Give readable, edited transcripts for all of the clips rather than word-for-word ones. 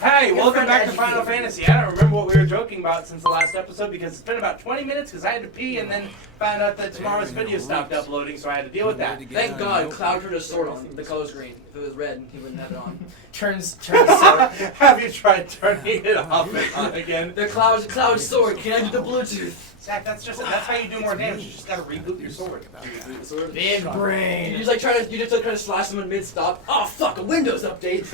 Hey, welcome back to Final Fantasy. I don't remember what we were joking about since the last episode because it's been about 20 minutes because I had to pee and then found out that tomorrow's video stopped uploading, so I had to deal with that. Thank God Cloud turned his sword on. The color's green. If it was red, he wouldn't have it on. Turns sword. Have you tried turning it off and on again? The Cloud's sword connected to Bluetooth. Zach, that's how you do more damage. You just gotta reboot your sword. Big brain. You just try to slash someone mid-stop. Oh fuck, a Windows update.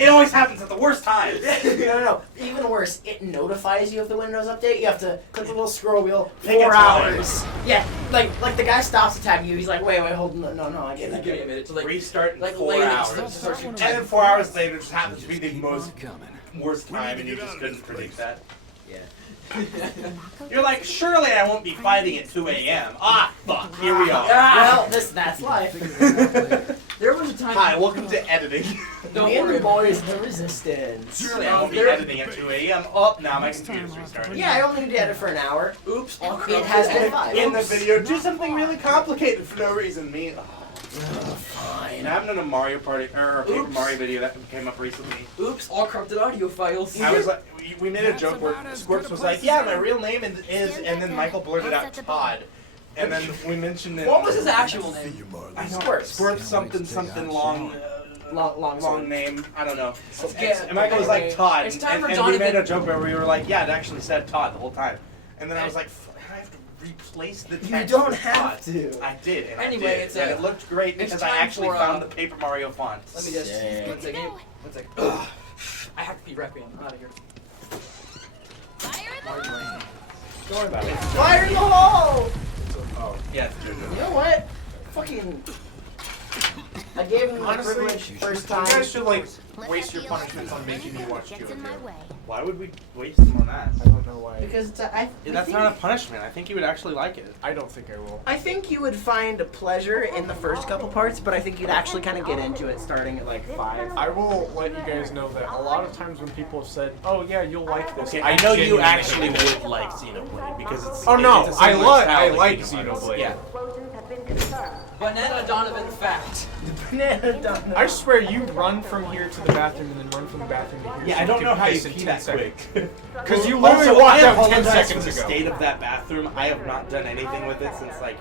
It always happens at the worst times. No. Even worse, it notifies you of the Windows update. You have to click the little scroll wheel. Take 4 a time. hours. Yeah, like the guy stops attacking you. He's like, wait, hold on, no, I get it. Give me a minute to Restart in like 4 later, hours. start And then 4 hours later just happens to be the worst time and you just couldn't predict that. Yeah. You're like, surely I won't be fighting at 2 a.m. Ah, fuck, here we are. Well, that's life. There was a time. Hi, welcome to editing. Don't Me and worry the boys, the resistance. Surely I won't be editing at 2 a.m. Oh, now my computer's restarting. Yeah, I only need to edit for an hour. Oops. It has been 5. In the video, do something really complicated for no reason. Me, Fine. I haven't done a Mario Party or a Paper Mario video that came up recently. Oops, all corrupted audio files. I was like, we made a joke where Squirps was like, yeah, my real name is, and then Michael blurted out Todd. And then we mentioned it. What was his actual name? I know, Squirps. Squirps something long. Long name, I don't know. Okay, And Michael was like Todd, It's time for and we Donovan. made a joke where we were like, yeah, it actually said Todd the whole time. And then I was like, I have to replace the text. You don't with have Todd. to. I did, and Anyway, I did. it's and it looked great it's because I time actually for, found the Paper Mario font. Let me just. Sick. One second. One second. Ugh. I have to pee Requiem. I'm out of here. Don't worry about it. Fire in the hole! Oh, yeah. You know what? Fucking. I gave him the Honestly, privilege first time. You guys should like waste your punishments on making me watch Gets you. in my way. Why would we waste them on that? I don't know why. Because it's a, That's not a punishment. I think you would actually like it. I don't think I will. I think you would find a pleasure in the first couple parts, but I think you'd actually kind of get into it starting at like 5. I will let you guys know that a lot of times when people have said, "Oh yeah, you'll like this," Okay, I know you genuinely actually hate it. would like Xenoblade because it's. Oh no, it's a I similar like style to like Kingdom Hearts. Xenoblade. Yeah. Banana Donovan fact. Banana Donovan. I swear you run from here to the bathroom and then run from the bathroom to here. Yeah, so I don't can know how you piss in pee 10 that seconds. quick. Because you Also, literally walked I out 10 apologize seconds for the ago. state of that bathroom. I have not done anything with it since like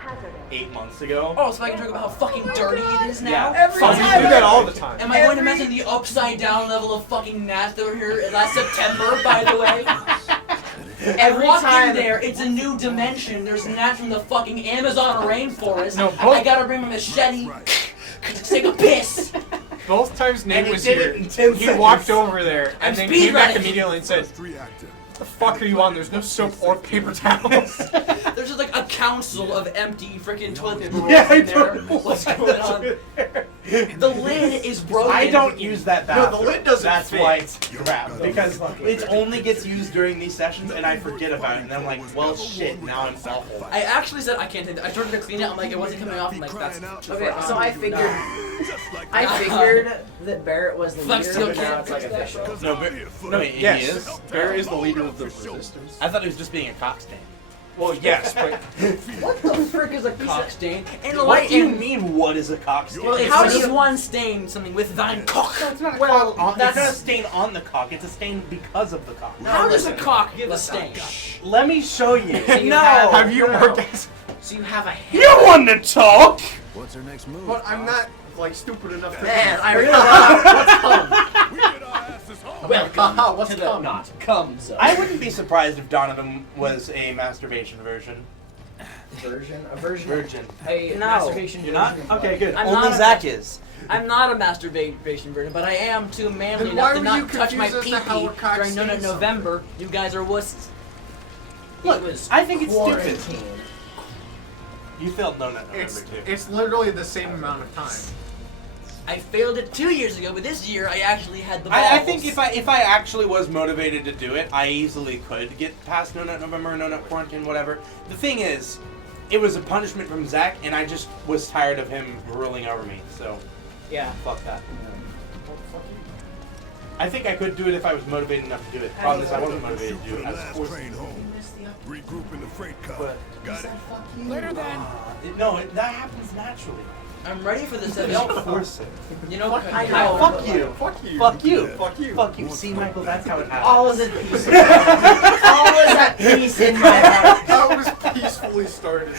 8 months ago. Oh, so I can talk about how fucking dirty it is now? Yeah. Every Fuck, time. you do that all the time. Am I going to mention the upside down level of fucking nasty over here last September, by the way? Every Walk time. in there, it's a new dimension. There's gnats from the fucking Amazon rainforest. No, I gotta bring my machete to take a piss. Both times Nate And he was did here, it in 10 he seconds. walked over there I'm and then came back speedrunning. immediately and said, "What the fuck are you on? There's no soap or paper towels." There's just like a council of empty freaking toilet paper rolls Yeah, I in there. don't know What's going on? The lid is broken. I don't use that bathroom. No, the lid doesn't That's fit. why it's crap. Because it only gets used during these sessions, and I forget about it. And then I'm like, well, shit. Now I'm awful. I actually said I can't take that. I started to clean it. I'm like, it wasn't coming off. I'm like, that's Okay, so I figured that Barrett was the Flex leader, steel but now kid. it's like official. No, Yes. he is. Bear is the leader of the resistance. I thought he was just being a cockstain. Well, yes, but what the frick is a cock stain? And the What light do you and mean, what is a cockstain? well, It's how when does you- one stain something with thine cock? Well, it's that's not a stain on the cock, it's a stain because of the cock. how does a cock give a stain? Let me show you. So you no! have you no. orgasmed? So you have a You want to talk? What's our next move? But I'm not like stupid enough to. Man, I really don't. We get our asses home. Welcome what's to the the not comes I wouldn't be surprised if Donovan was a masturbation version. version. A No. masturbation You're not? version. Okay, good. I'm Only not a- Zach is. I'm not a masturbation version, but I am too manly Then enough why to were not you touch my confused as to how a pee-pee cock during stains something? November. You guys are wusses. Look, I think it's stupid. Quarantine. You failed no November It's too. it's literally the same amount of time. I failed it 2 years ago, but this year I actually had the balls. I think if I actually was motivated to do it, I easily could get past No Nut November, No Nut Quarantine, whatever. The thing is, it was a punishment from Zach, and I just was tired of him ruling over me. So, Yeah. fuck that. I think I could do it if I was motivated enough to do it. Problem is, I wasn't motivated to do it. I was forced to. Regroup in the freight car. But Got it. Later then. no, that happens naturally. I'm ready for this. Don't force it. You know, I know. Kyle, Fuck you. Fuck you. Fuck you. Fuck you. Fuck you. See, Michael, that's how it happens. All is at peace. All is at peace in my heart. That was peacefully started.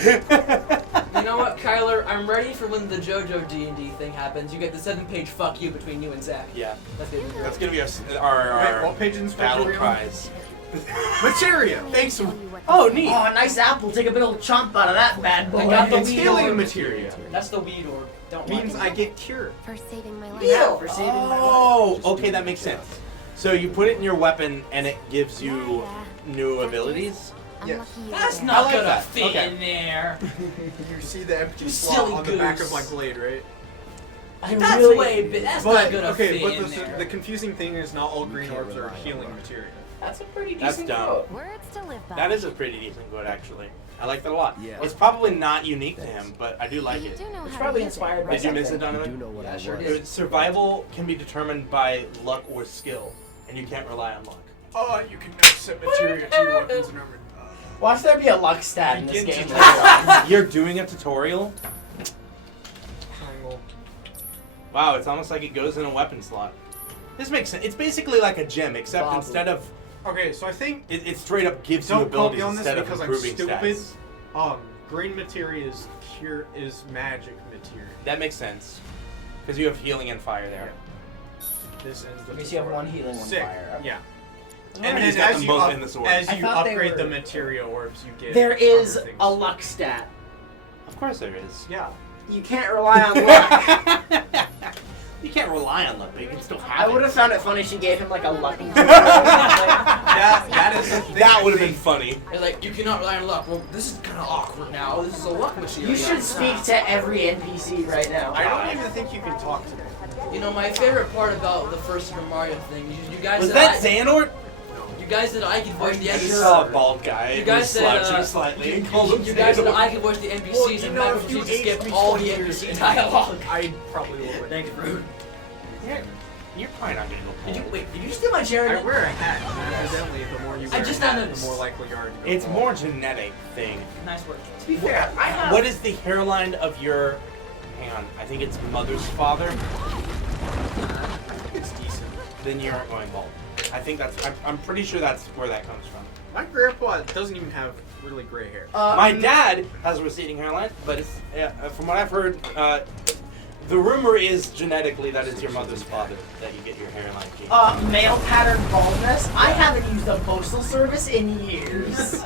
You know what, Kyler? I'm ready for when the JoJo D&D thing happens. You get the 7-page fuck you between you and Zach. Yeah. That's gonna be great. That's gonna be our Wait, what page in this battle picture? prize. Materia. Thanks. Oh, neat. Oh, a nice apple. Take a big old chomp out of that bad boy. I got the It's weed healing orb. materia. That's the weed orb. Don't Means like I get cured. For saving my life. Yeah, for saving my life. Oh, okay, that makes sense. So you put it in your weapon, and it gives you new abilities. I'm Yes. lucky you That's were not like gonna that. fit Okay. in there. You see the empty You slot silly on the back goose. of my blade, right? That's really- way big. That's But not gonna okay, fit but in there. the confusing thing is not all green orbs are healing materia. That's a pretty That's decent dumb. quote. Words to live by. That is a pretty decent quote, actually. I like that a lot. Yeah. It's probably not unique to him, but I do like You it. do know It's how probably to use inspired by Did you miss it, something. Donovan? know what Yeah, I sure was. did. Survival can be determined by luck or skill, and you can't rely on luck. Oh, you can now set materia to your weapons and armor. Watch there be a luck stat in this Begin game. to- You're doing a tutorial? Triangle. Wow, it's almost like it goes in a weapon slot. This makes sense. It's basically like a gem, except Probably. instead of Okay, so I think it straight up gives you don't quote me abilities on this instead of because I'm improving stupid. stats. Green materia is magic materia. That makes sense, because you have healing and fire there. This ends the I guess you have tutorial. one healing, one Sick. fire. Yeah. And And he's then got as them you, both in the sword. as I you thought they upgrade were- the materia orbs, you get There is stronger things. a luck stat. Of course there is. Yeah. You can't rely on luck. You can't rely on luck, but you can still I have would it. have found it funny if she gave him like a lucky. That is the thing That I would have been think- funny. They're like, you cannot rely on luck. Well, this is kind of awkward now. This is a luck machine. You should speak to every NPC right now. I don't even think you can talk to them. You know, my favorite part about the first Super Mario thing, you guys Was said that Xehanort? you guys said I could voice the I NPCs. saw a bald guy. You guys who was said, slouching slightly. and called him You guys said Xehanort. I could voice the NPCs, Well, you and know, Michael if you proceeds to aged skip me all 20 the years NPC in dialogue. I probably would. Thank you, rude. You're probably not gonna go. Did you wait? Did you steal my chair? I again? wear a hat, and evidently the more you I wear just a hat, noticed. the more likely you are to go It's bald. more genetic thing. Nice work. To be fair, I have. What is the hairline of your? Hang on, I think it's mother's father. It's decent. Then you aren't going bald. I think that's. I'm pretty sure that's where that comes from. My grandpa doesn't even have really gray hair. My dad has a receding hairline, but it's from what I've heard. The rumor is genetically that it's your mother's father that you get your hairline changed. Male pattern baldness. I haven't used the postal service in years.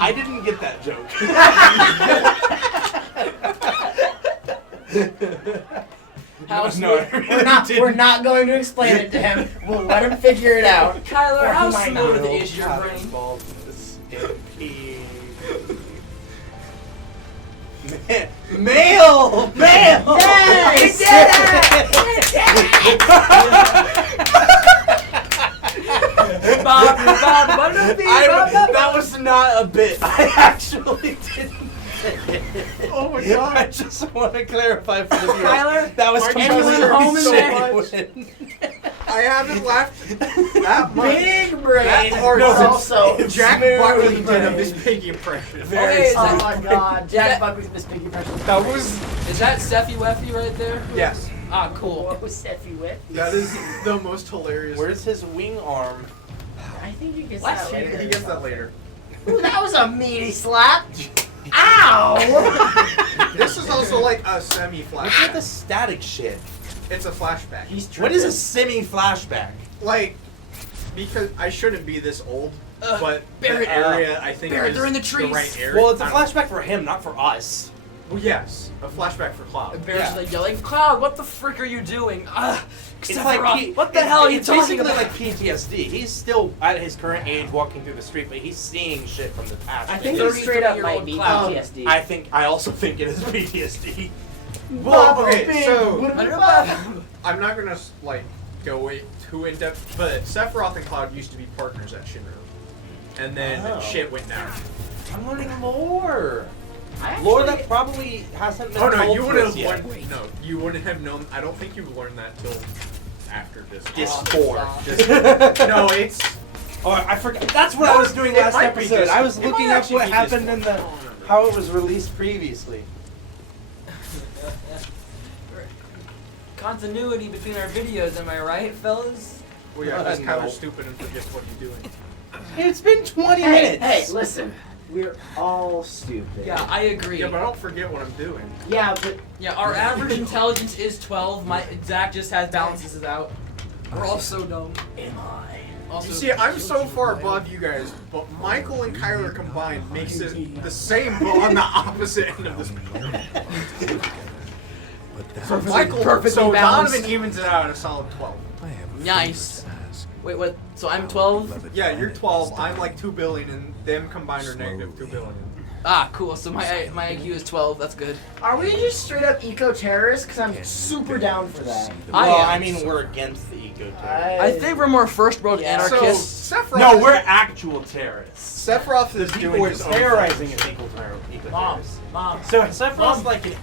I didn't get that joke. How's no, I really We're not. didn't. We're not going to explain it to him. We'll let him figure it out. Kyler, Or how he might smooth not. is your brain? Baldness. Male! Male! Yes! That was not a bit. I actually didn't. Oh my god. I just want to clarify for the viewers. Tyler, that was are you completely sure home in genuine. I haven't laughed that much. Big brain. That hard but is also Jack smooth Buckley did a brain. Miss Piggy impression. Very Okay, is Oh that- my god, Jack Buckley's Miss Piggy impression. That was Is that Sephy Wephy right there? yes. Ah, cool. What was Sephy with? That is the most hilarious. Where's his wing arm? I think he gets What? that later. He gets that later. Ooh, that was a meaty slap. Ow! This is also like a semi What's with the flashback. static shit? It's a flashback. He's What is a tripping. semi-flashback? Like, because I shouldn't be this old, but Barrett, the area I think Barrett, is they're in the trees. right area. Well, it's a I don't- flashback for him, not for us. Well, yes, a flashback for Cloud. Barrett's Yeah. like yelling, Cloud, what the frick are you doing? It's like what the hell are you it's talking basically about? like PTSD. He's still at his current age walking through the street, but he's seeing shit from the past. I think It it is- straight up might be Cloud. PTSD. I also think it is PTSD. Well, okay, so Baba. I'm not gonna like go way too in depth, but Sephiroth and Cloud used to be partners at Shinra, and then Oh. shit went down. I'm learning lore. I Lore actually- that probably hasn't been Oh no, told you to would us have yet. learned. No, you wouldn't have known. I don't think you learned that till after this. This Oh, four. stop. Just, no, it's Oh, I forgot. That's what I was doing It last might be episode. this- I was it looking might up actually what be this happened one. in the how it was released previously. Continuity between our videos, am I right, fellas? Well, yeah, because No. Kyler's stupid and forgets what he's doing. It's been 20 Hey, minutes. hey, listen. We're all stupid. Yeah, I agree. Yeah, but I don't forget what I'm doing. Yeah, but Yeah, our average intelligence is 12. My Zach just has balances out. We're all so dumb. am I? Also, You see, I'm so far above you guys, but Michael and Kyler combined makes it the same, but on the opposite end of the spectrum. So Michael, perfectly so balanced. Donovan evens it out at a solid 12. I have a Nice. favor to ask. Wait, what? So I'm 12? Yeah, you're 12. I'm like 2 billion, and them combined are negative 2 billion. Ah, cool. So my IQ is 12. That's good. Are we just straight up eco-terrorists? Because I'm super down for that. I Well, am. I mean, we're against the eco terrorists. I think we're more first world Yeah. anarchists. So Sephiroth No, is- we're actual terrorists. Sephiroth is The people doing we're his own terrorizing thing. is eco Mom, terrorists. mom. So Sephiroth's like an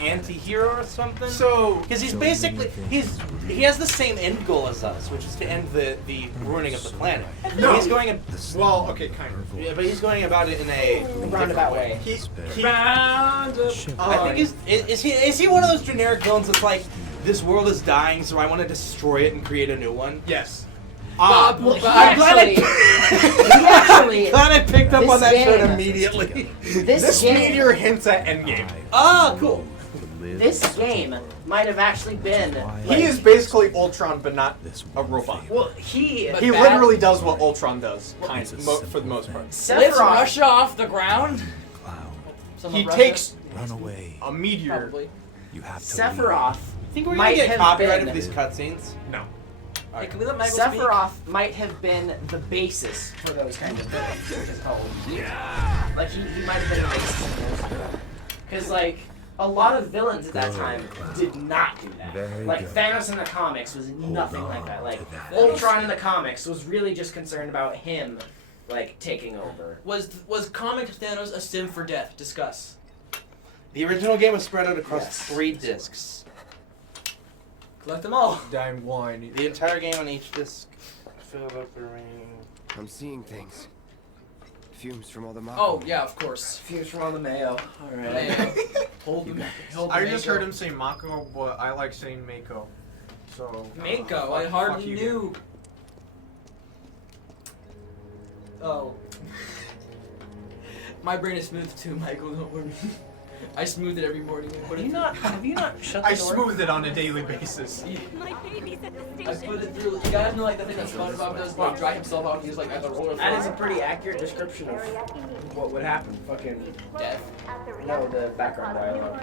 anti-hero or something? So Because he's basically he has the same end goal as us, which is to end the ruining of the planet. No. He's going well, okay, kind of. yeah, but he's going about it in a Roundabout different way. He Round up. I think is he one of those generic villains that's like, this world is dying, so I want to destroy it and create a new one? yes. Bob, Well, he Bob. actually, Glad I picked up This on that shit game- immediately. This game, meteor hints at Endgame. Ah, cool. this game might have actually been. He is basically Ultron, but not a robot. Well, he But He bad. literally does what Ultron does, for the most part. Let's Sephiroth. Russia off the ground. Cloud, Someone He Russia? takes run away. a meteor. Probably. You have to Sephiroth Think we're gonna might get have copyrighted been. for these cutscenes? No. Hey, can we let Michael speak? Sephiroth might have been the basis for those kind of villains, which is called. Like, he might have been the basis. Because, like, a lot of villains at that time did not do that. Very Like, good. Thanos in the comics was nothing on like that. Like, to that. Ultron in the comics was really just concerned about him, like, taking over. Was comic Thanos a sim for death? Discuss. The original game was spread out across Yes. 3 discs. Collect them all. Dime wine. The entire game on each disc filled up the ring. I'm seeing things. Fumes from all the mop. Oh yeah, of course. Fuse from all the mayo. Alright. Hey, hold the hold the I just heard Mako. him say Mako, but I like saying Mako. So. Mako. I fuck hardly you. knew. Oh. My brain is smooth too, Michael. Don't worry. I smooth it every morning. And put Have it you not? Have you not shut the I door? smooth it on a daily basis. My baby's at the I station. put it through. You guys know like the thing that SpongeBob does where he dry himself out and he's like at the roller That is a coaster? pretty accurate description of what would happen. Fucking Death. no, the background dialogue.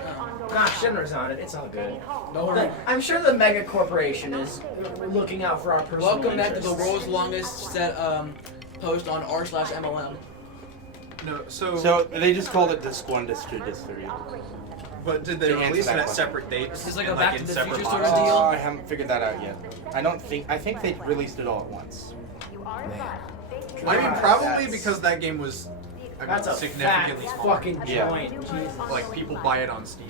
Nah, Shinra's on it. It's all good. No worry. I'm sure the mega corporation is looking out for our personal Welcome back to the interests. world's longest set post on r/MLM. No, so. So they just called it disc 1, disc 2, disc 3. But did they To answer release it that at question. separate dates? It's like and, a Back in to the separate Future sort boxes? of deal? I haven't figured that out yet. I think they released it all at once. I mean, God, probably that's- because that game was That's a fat significantly smaller. fucking Yeah. joint. Jesus. Like, people buy it on Steam.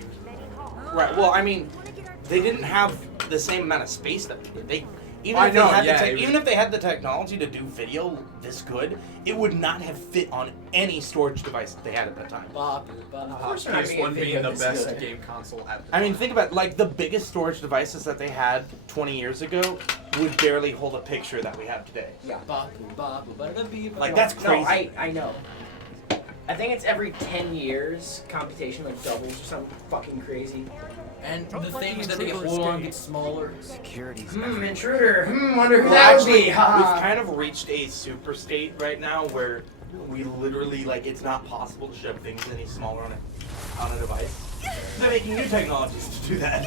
Right. Well, I mean, they didn't have the same amount of space that we did. They even I if know, they had yeah, the it was- even if they had the technology to do video this good, it would not have fit on any storage device that they had at that time. Bob, Bob. course they're not making PS1 being video the this best good. game console at the I mean, time. think about like the biggest storage devices that they had 20 years ago would barely hold a picture that we have today. Bob, Bob, Like, that's No, crazy. I know. I think it's every 10 years computation like doubles or something fucking crazy. And the things that they get hold on get smaller. Security's Intruder. Wonder who Well, that would actually, be. we've Ha. kind of reached a super state right now where we literally like it's not possible to shove things any smaller on a device. They're making new technologies to do that.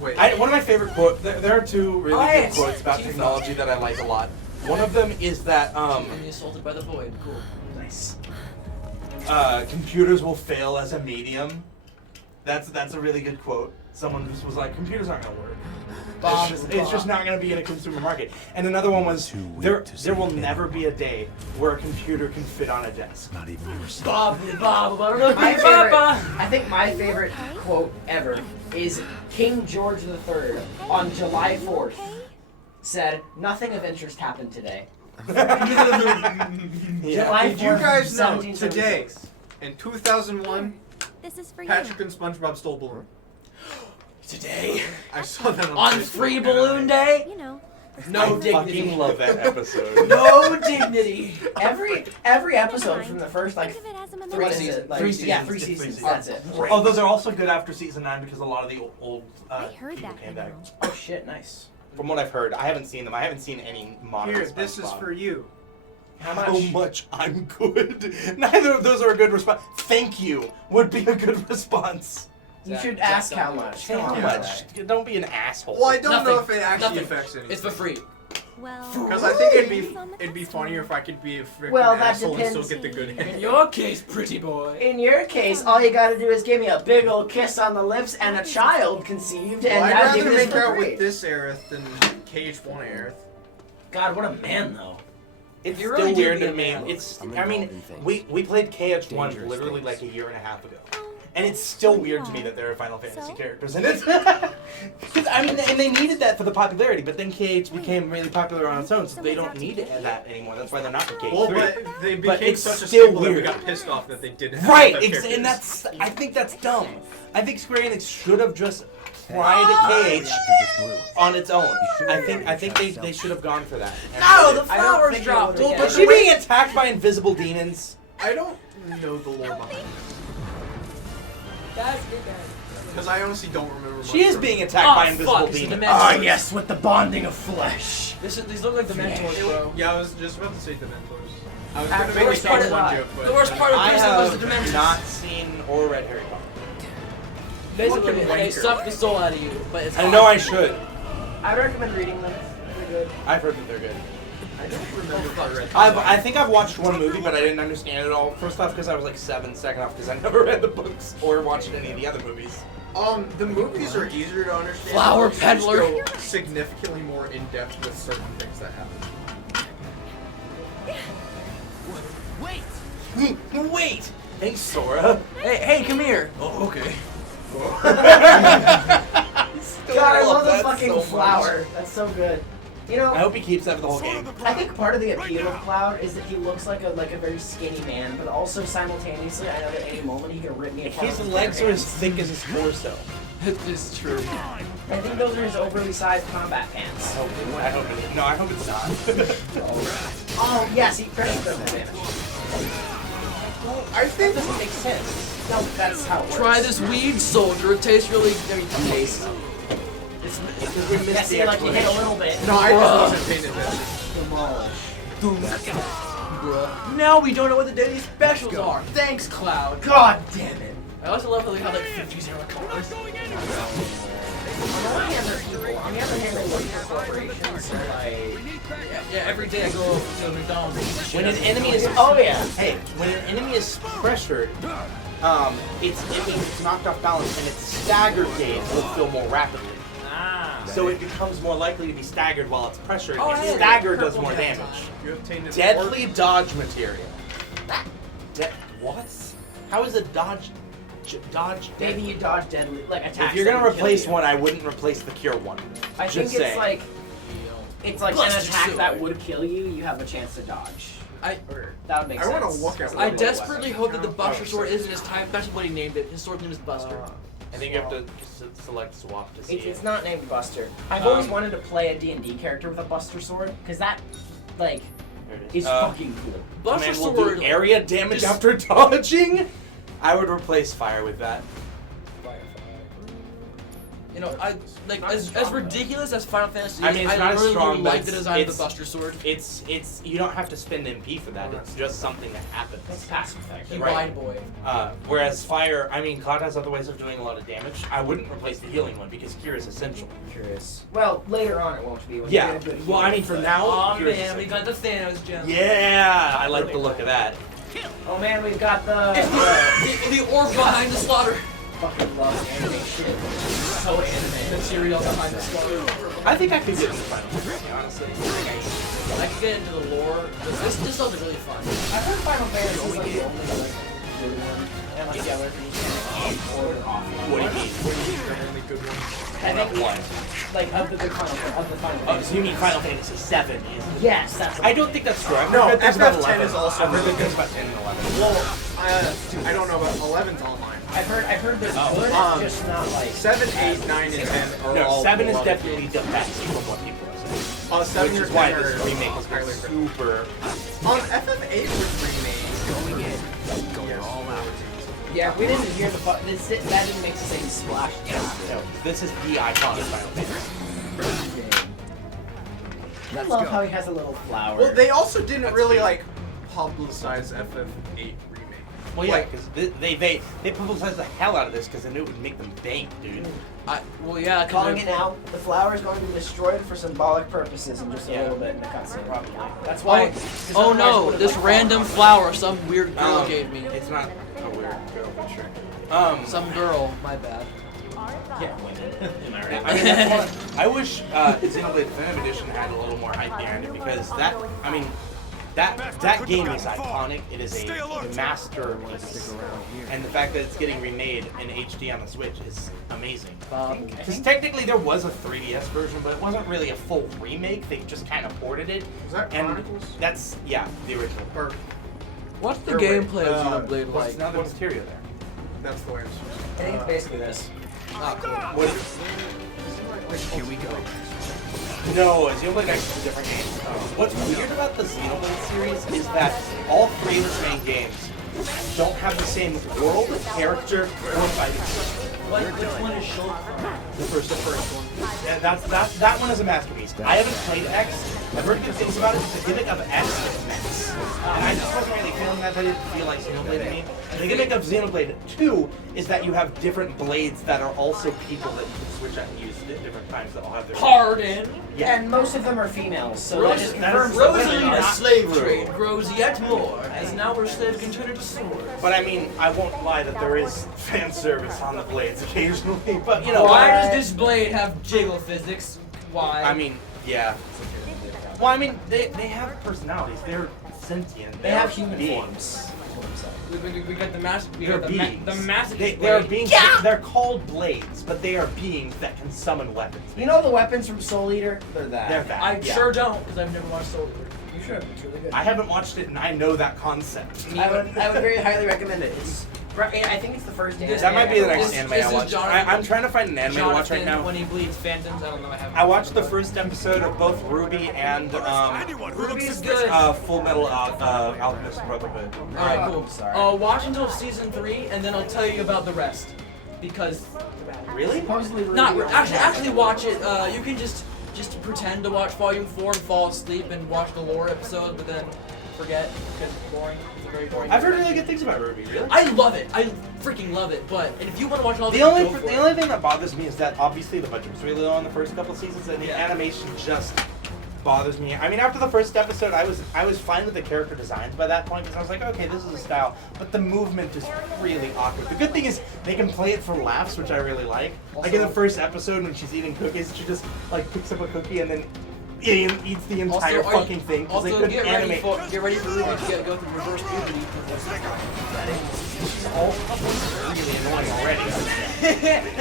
Wait, One of my favorite quotes. There are 2 really Oh, good yes. quotes about Chief. technology that I like a lot. One of them is that Being assaulted by the void. Cool. Nice. computers will fail as a medium. That's a really good quote. Someone just was like, computers aren't gonna work. Bob, It's just not gonna be in a consumer market. And another one was Too weak there to there will say never be a day where a computer can fit on a desk. Not even yourself. Bob, My favorite, I think my favorite quote ever is King George III on July 4th said, "Nothing of interest happened today." July Did you 4th, guys know 1776. in 2001, This is for Patrick you. and SpongeBob stole a balloon? Today, I saw that on on Facebook, Free and Balloon Day, You know. no I dignity. fucking love that episode. No dignity. Every episode from the first like Think of it as a what memento. is it? Like, Three Yeah, seasons. 3 Just 3 seasons. seasons. That's it. Although they're also good after season 9 because a lot of the old I heard people that came by back. now. Oh shit, nice. From what I've heard, I haven't seen them. I haven't seen any modern Here, this is SpongeBob. for you. How How much? much I'm good. Neither of those are a good response. Thank you would be a good response. You Zach- should Zach, ask don't how do it. much. How Come on, much? Zach. Don't be an asshole. Well, I don't know if Nothing. it actually Nothing. affects anything. It's for free. Well, Because I think depends on the it'd be customer. funnier if I could be a freaking Well, that asshole and still depends. get the good In hand. your case, pretty boy. In your case, all you gotta do is give me a big old kiss on the lips and a child conceived, and Well, I'd I'll give rather you this make for out free. with this Aerith than KH1 Aerith. God, what a man though. It's You still really do weird be to a me. man. It's. I'm I mean, involved in things. we played KH1 Dangerous literally things. like a year and a half ago, Oh, and it's still so weird you to me are. that there are Final Fantasy So? characters in it. Because I mean, and they needed that for the popularity, but then KH became really popular on its own, so they don't need that anymore. That's why they're not for KH3. Well, but they But became it's such a still staple that we weird. got pissed off that they didn't have Right, that characters. and that's. I think that's dumb. I think Square Enix should have just tried KH on its own. I think they should have gone for that. No, the I don't flowers think dropped. it would've Was been- she being attacked by invisible demons? I don't know the lore behind it. That's good, guys. Because I honestly don't remember much She is from being it. attacked Oh, by invisible fuck, it's the demons. Dementors. Ah, yes, with the bonding of flesh. These look like the mentors, bro. Yeah, I was just about to say Dementors. I was Ah, going to the make a worst part KH1 of that- joke, but... The worst part of I this was the have Dementors. not seen or read Harry Potter. Basically, Fucking they wanker. suck the soul out of you, but it's I know I should. I recommend reading them. They're good. I've heard that they're good. I don't remember if I read I think I've watched one movie, but I didn't understand it all. First off, because I was like 7. Second off, because I never read the books or watched any of the other movies. The movies are easier to understand. Flower but they just peddler. go significantly more in depth with certain things that happen. Wait! Thanks, Sora. Hey, come here. Oh, okay. God, I love the that fucking so much. flower. That's so good. You know, I hope he keeps that for the whole game. I think part of the appeal of Cloud is that he looks like a very skinny man, but also simultaneously, I know that any moment he can rip me apart. His with legs bare are as hands. thick as his torso. It is true. I think those are his overly sized combat pants. I hope it. No, I hope it's not. Oh yes, he pressed them damage. Well, I That think... doesn't make sense. No, that's how it works. Try this weed soldier. It tastes really. I mean, taste. It's because we Yeah, missed see, the like you hit a explanation. little bit. No, I just wasn't paying attention. Demolish. Bruh. Now we don't know what the daily specials are. Thanks, Cloud. God damn it. I also love how they have like 50 colors. On the one hand, they're evil. On the other hand, they work for corporations. So like, Yeah, every day I go to McDonald's. When an enemy is hey, when an enemy is pressured, it means it's knocked off balance and its stagger gauge will fill more rapidly. Ah. So it becomes more likely to be staggered while it's pressured, Oh, and hey, stagger does purple more hat. damage. You obtained an Deadly dodge material. What? How is a dodge maybe deadly? you dodge deadly, like attacks. If you're that gonna would kill replace you. one, I wouldn't replace the cure one. I think Just it's saying. like an Buster attack sword. that would kill you. You have a chance to dodge. Or that would make I sense. wanna look at I what desperately hope that the Buster Oh, sword isn't his type. That's what he named it. His sword name is Buster. I think you have to select swap to see It's not named Buster. I've Um, always wanted to play a D&D character with a Buster sword, because that, like, There it is fucking cool. Buster Command will sword. do area damage just- after dodging. I would replace fire with that. You know, I like as ridiculous as Final Fantasy is. I mean, it's not as really strong, but like the it's- design of the it's- Buster sword. It's you don't have to spend MP for that. It's just something that It's happens. passive effect. You right. wide boy. Whereas fire, I mean, Cloud has other ways of doing a lot of damage. I wouldn't replace the healing one because cure is essential. Curious. Well, later on it won't be. When Yeah. you get a good Well, I healer, mean, for but- now, Oh cure is man, we essential. got the Thanos gem. Yeah, I like the look of that. Oh man, we've got the. the orb behind the slaughter. Fucking love anime shit. So anime. Material behind the slaughter. I think I could get into Final Fantasy, honestly. I can get into the lore. This sounds really fun. I've heard Final Fantasy is like the only like good one, and like the other things are awful or awful. What do you mean? The only good one. I think one. like of the final Oh, Fantasy. so you mean Final Fantasy VII? Yes, that's. I don't think that's true. I've No, heard good things about FF10 11. is also I've heard good really things good. about 10 and 11. Well, I don't know about 11's online. I've heard they're Oh. good. It's just not like. 7, 8, 9, and 10 are No, all 7 is beloved definitely games. the best from what people are saying. 7 Which or is why 10 this are remake was highly recommended. super. FF8 was remade. Going in. Going all out. Yeah, we didn't hear the that didn't make the same splash. No, this is the iconic Final Fantasy. I love how he has a little flower. Well, they also didn't That's really cute. like publicize FF8 remake. Well, yeah, Like- because they publicized the hell out of this because they knew it would make them bank, dude. Well, yeah. 'cause Calling they're- it now, the flower is going to be destroyed for symbolic purposes in just a Yeah. little bit in the cutscene, probably. That's why. 'cause Oh otherwise it no, would've, this like, random flower some weird girl gave me. It's not a weird girl, but sure. Some girl, my bad. Yeah, women. Am I I right? mean, that's one, I wish Xenoblade Definitive Edition had a little more hype behind it because that, I mean, that game is iconic. It is a masterpiece, and the fact that it's getting remade in HD on the Switch is amazing. Because technically there was a 3DS version, but it wasn't really a full remake. They just kind of ported it. Was that And Chronicles? that's the original. Or What's the Or wait, gameplay of Xenoblade What's like? another material there? that's the way it's supposed I think it's basically this. Ah, cool. What? Here we go. No, Xenoblade X is a different game. What's weird about the Xenoblade series is that all three of its main games don't have the same world, character, or fighting system. Which one is short from? The first one. Yeah, that one is a masterpiece. I haven't played X. I've heard good things about it. The gimmick of X is nuts. And I just wasn't really feeling that. I didn't feel like Xenoblade to me. The gimmick of Xenoblade 2 is that you have different blades that are also people that you can switch out and use at different times that all have their Pardon. Yeah. And most of them are females, so that just That confirms is- that women are Rosalina's not slave true. trade grows yet more, as now her slave can turn into swords. But I mean, I won't lie that there is fan service on the blades occasionally. But you know, Why does this blade have jiggle physics? Why? I mean, yeah. Well, I mean, they have personalities. They're sentient. They have They're human beings. forms. we got the mass. We They're got beings. the massive. They're beings. They're called blades, but they are beings that can summon weapons. You know the weapons from Soul Eater? They're that. They're that. I yeah. sure don't, because I've never watched Soul Eater. You should. It's really good. I haven't watched it, and I know that concept. I would very highly recommend it. It's. I think it's the first anime. That might be the I ever next watched. anime this I is watch. Jonathan- I'm trying to find an anime to watch right now. When he bleeds phantoms, I don't know. I haven't. I watched the first episode of both Ruby and Ruby is good. Full Metal Alchemist Brotherhood. All right, cool. sorry. Watch until season 3, and then I'll tell you about the rest. Because Really? Supposedly not Ruby- actually watch it. You can just pretend to watch Volume 4 and fall asleep and watch the lore episode, but then forget because it's boring. It's a very boring. I've heard really good things about Ruby. Really? I love it. I freaking love it. But and if you want to watch all The this, only go for the it. only thing that bothers me is that obviously the budget was really low on the first couple seasons, and the Yeah. animation just bothers me. I mean, after the first episode, I was fine with the character designs by that point because I was like, okay, this is a style, but the movement is really awkward. The good thing is they can play it for laughs, which I really like. Like in the first episode when she's eating cookies, she just like picks up a cookie and then eats the entire Also, fucking thing because they Also, couldn't get animate. ready for Ruby to go through reverse puberty. All really annoying already.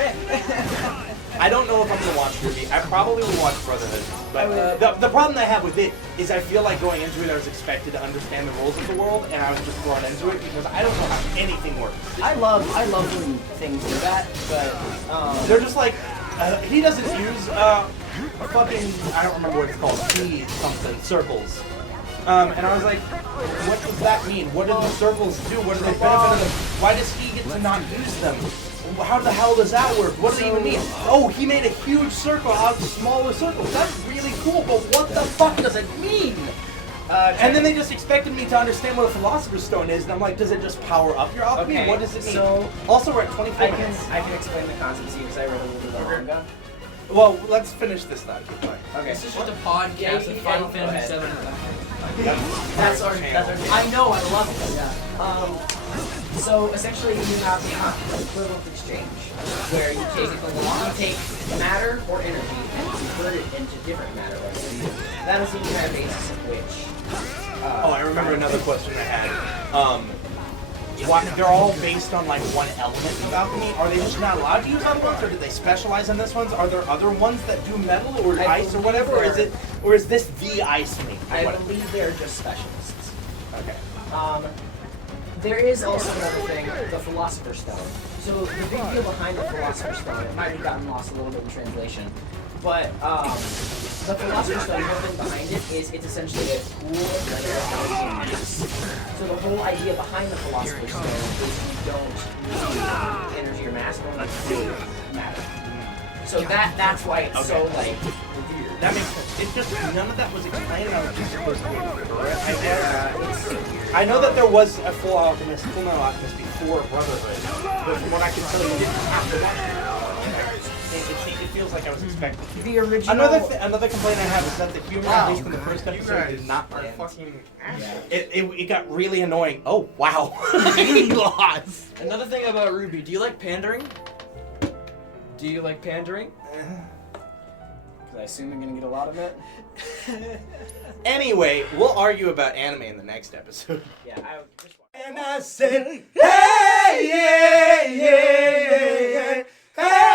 I don't know if I'm gonna watch Ruby. I probably will watch Brotherhood. But the problem I have with it is I feel like going into it I was expected to understand the rules of the world, and I was just thrown into it because I don't know how anything works. I love when things do that, but They're just like he doesn't use fucking I don't remember what it's called. P something circles. And I was like, what does that mean? What do the circles do? What are the benefit of them? Why does he get to not use them? How the hell does that work? What does it even mean? Oh, he made a huge circle out of smaller circles. That's really cool, but what the fuck does it mean? And then they just expected me to understand what a Philosopher's Stone is, and I'm like, does it just power up your alchemy? Okay, What does it mean? so Also, we're at 24 minutes. I can explain the concept to you because I read a little bit of the manga. Well, let's finish this thought. Keep going. Okay. This is just a podcast of Final go Fantasy ahead. VII. That's our I know, I love it. Yeah. So essentially, you have the equivalent exchange, where you take matter or energy and convert it into different matter or energy. That is the entire basis of which. Oh, I remember another question I had. they're all based on like one element of alchemy. Are they just not allowed to use other ones, or do they specialize in this ones? Are there other ones that do metal or I ice or whatever, or is this the ice mage? I believe they're just specialists. Okay. There is also another thing, the Philosopher's Stone. So the big deal behind the Philosopher's Stone, it might have gotten lost a little bit in translation, but the Philosopher's Stone, the thing behind it is it's essentially a pool of energy and mass. So the whole idea behind the Philosopher's Stone is you don't need energy or mass, you only need matter. So that's why it's so like weird. That makes sense. It just none of that was explained. I was just supposed to infer it, I guess. I know that there was a full alchemist, full metal alchemist before Brotherhood, but from what I can tell, you didn't have to watch it. It feels like I was expecting. The original. Another complaint I have is that the humor, at least in the first episode, did not land. It got really annoying. Oh wow. Lost. Another thing about Ruby, do you like pandering? Do you like pandering? Because I assume you're gonna get a lot of it. Anyway, we'll argue about anime in the next episode. Yeah, I just. And I said, hey, yeah, yeah, yeah, yeah, hey.